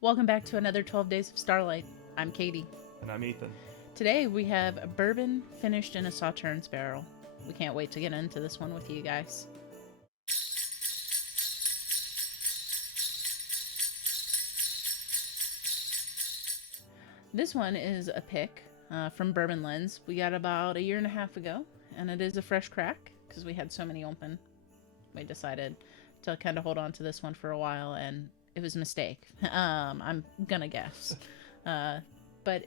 Welcome back to another 12 Days of Starlight. I'm Katie. And I'm Ethan. Today we have a bourbon finished in a Sauternes barrel. We can't wait to get into this one with you guys. This one is a pick from Bourbon Lens. We got about a year and a half ago, and it is a fresh crack because we had so many open. We decided to kind of hold on to this one for a while, and it was a mistake. I'm gonna guess. But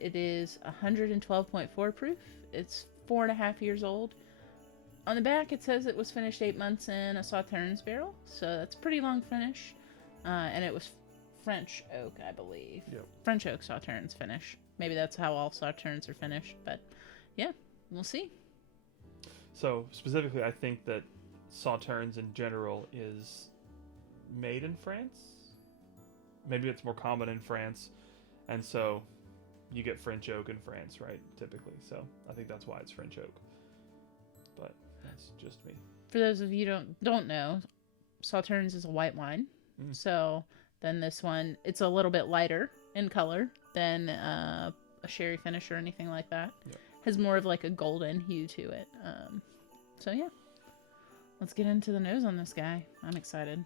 it is 112.4 proof. It's 4.5 years old. On the back, it says it was finished 8 months in a Sauternes barrel, so that's a pretty long finish. And it was French oak, I believe. Yep. French oak Sauternes finish. Maybe that's how all Sauternes are finished, but yeah, we'll see. So, specifically, I think that Sauternes in general is made in France. Maybe it's more common in France, and so you get French oak in France, right? Typically, so I think that's why it's French oak. But that's just me. For those of you don't know, Sauternes is a white wine. So then this one, it's a little bit lighter in color than a sherry finish or anything like that. Yep. Has more of like a golden hue to it. So yeah, let's get into the nose on this guy. I'm excited.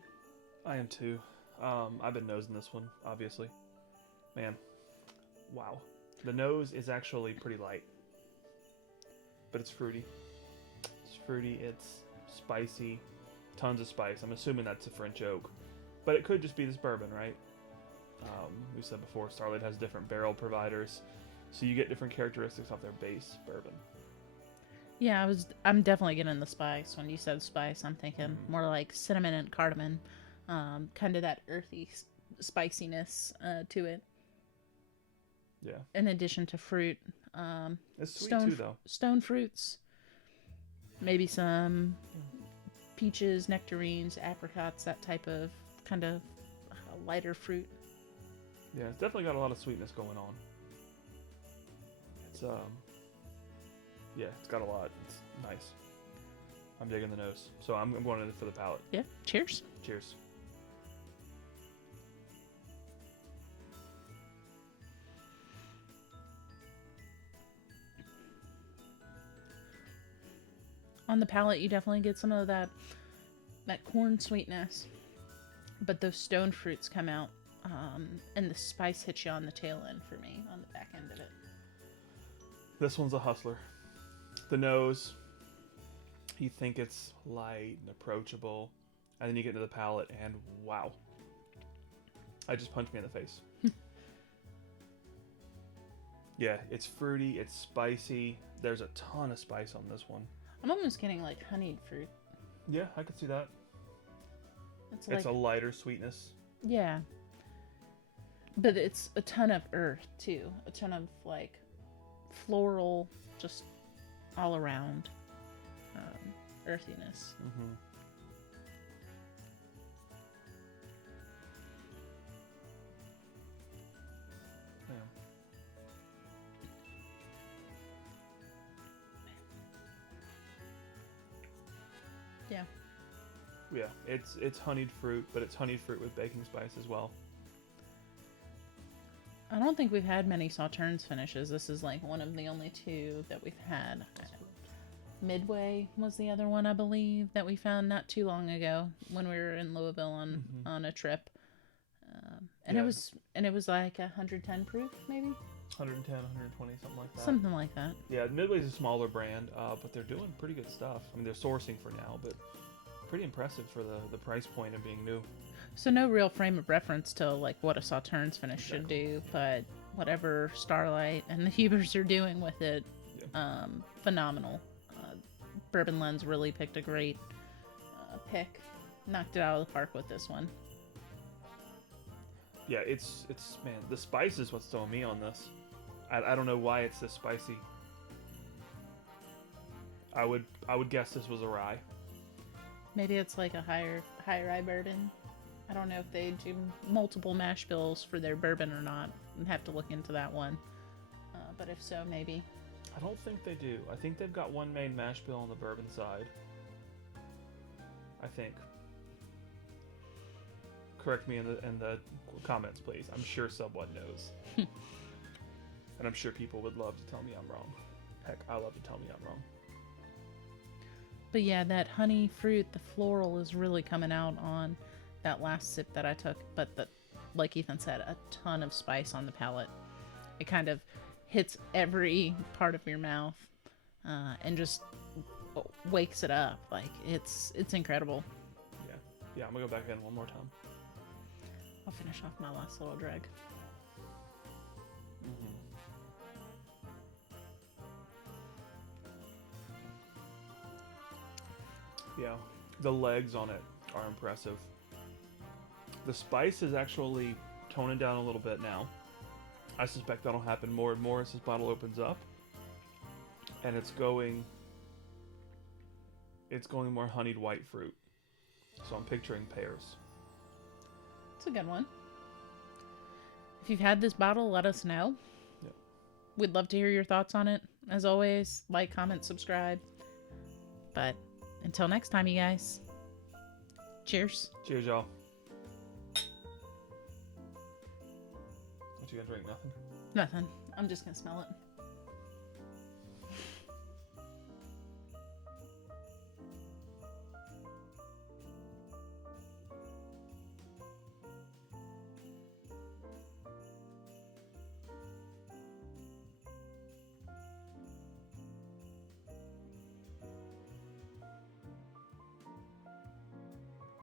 I am too. I've been nosing this one, obviously. Man, wow. The nose is actually pretty light, but it's fruity. It's fruity, it's spicy, tons of spice. I'm assuming that's a French oak, but it could just be this bourbon, right? We said before, Starlight has different barrel providers, so you get different characteristics off their base bourbon. Yeah, I'm definitely getting the spice. When you said spice, I'm thinking more like cinnamon and cardamom, kind of that earthy spiciness to it. Yeah. In addition to fruit, It's sweet too, though. stone fruits, maybe some peaches, nectarines, apricots, that type of kind of lighter fruit. Yeah, it's definitely got a lot of sweetness going on. It's yeah, it's got a lot. It's nice. I'm digging the nose, so I'm going in for the palate. Yeah. Cheers. Cheers. On the palate, you definitely get some of that corn sweetness, but those stone fruits come out, and the spice hits you on the tail end for me, on the back end of it. This one's a hustler. The nose, you think it's light and approachable, and then you get into the palate, and wow. I just punched me in the face. Yeah, it's fruity, it's spicy. There's a ton of spice on this one. I'm almost getting like honeyed fruit. Yeah, I could see that. It's It's a lighter sweetness. yeah, but it's a ton of earth too. A ton of like floral, just all around earthiness. Mm-hmm. Yeah. Yeah. Yeah, it's honeyed fruit, but it's honeyed fruit with baking spice as well. I don't think we've had many Sauternes finishes. This is like one of the only two that we've had. Midway was the other one, I believe, that we found not too long ago when we were in Louisville on a trip. And Yeah. it was like 110 proof, maybe 110, 120, something like that. something like that. Yeah, Midway's a smaller brand, but they're doing pretty good stuff. I mean, they're sourcing for now, but pretty impressive for the price point of being new. So no real frame of reference to like what a Sauternes finish should do, but whatever Starlight and the Hubers are doing with it, phenomenal. Bourbon Lens really picked a great pick, knocked it out of the park with this one. Yeah, it's man, the spice is what's throwing me on this. I don't know why it's this spicy. I would guess this was a rye. Maybe it's like a higher rye bourbon. I don't know if they do multiple mash bills for their bourbon or not. I'd have to look into that one. But if so, maybe. I don't think they do. I think they've got one main mash bill on the bourbon side. I think. Correct me in the comments, please. I'm sure someone knows. And I'm sure people would love to tell me I'm wrong. Heck, I love to tell me I'm wrong. But yeah, that honey fruit, the floral is really coming out on that last sip that I took. But like Ethan said, a ton of spice on the palate. It kind of hits every part of your mouth and just wakes it up. Like, it's incredible. Yeah, I'm gonna go back in one more time. I'll finish off my last little drag. Yeah, the legs on it are impressive. The spice is actually toning down a little bit now. I suspect that'll happen more and more as this bottle opens up. And it's going more honeyed white fruit. So I'm picturing pears. It's a good one. If you've had this bottle, let us know. Yep. We'd love to hear your thoughts on it. As always, like, comment, subscribe. But until next time, you guys. Cheers. Cheers, y'all. What you gonna drink? Nothing? Nothing. I'm just gonna smell it.